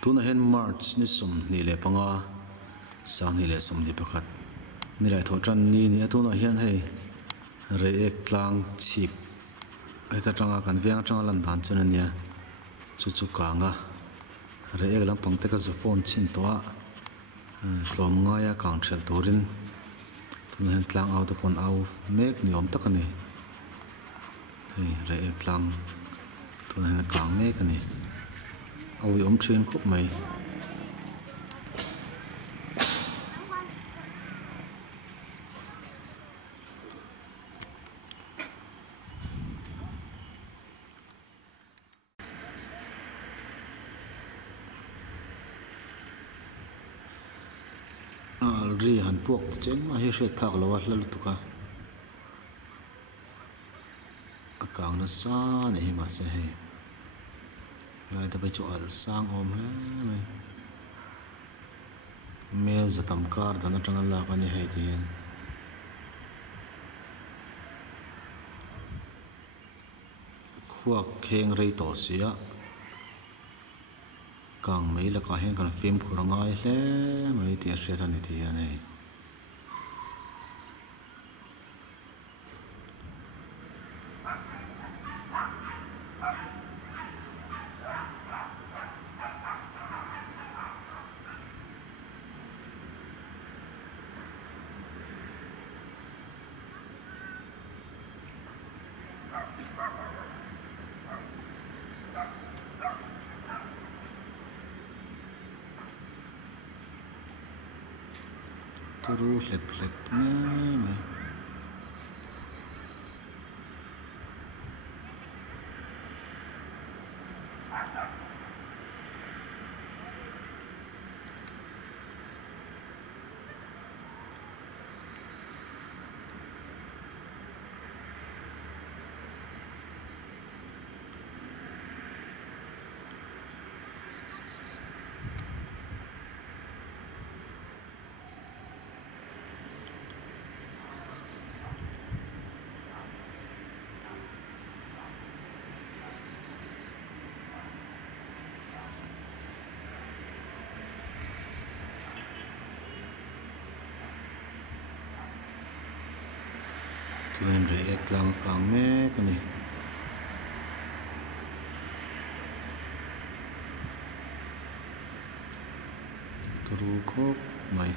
tuna hen march ni som ni le panga sang ni le som ni pakhat ni lai tho tran ni ni atuna hian hei re ek tlang chip eta tanga kan viang tanga lan dan chuna nia chu kanga re ek lam pangte ka zo phone chin to a hlom nga ya kang thel turin tuna hen tlang out upon au mek niom takani hei re ek tlang tuna hen kang mek ani awi thin khop mai ri han puak cheng ma hi hret phak lawa hlal tuka akang na sa ne hi ma se he lai ta bai chu al sang om he me zatam kar dana tanga la ka ni he tian khuak kheng rei to sia kang mai la ka hen kan film khurangai hle mai ti hre than ni ti ane turu hlep mai tuen re ek tlang kang mek ani turu khop mai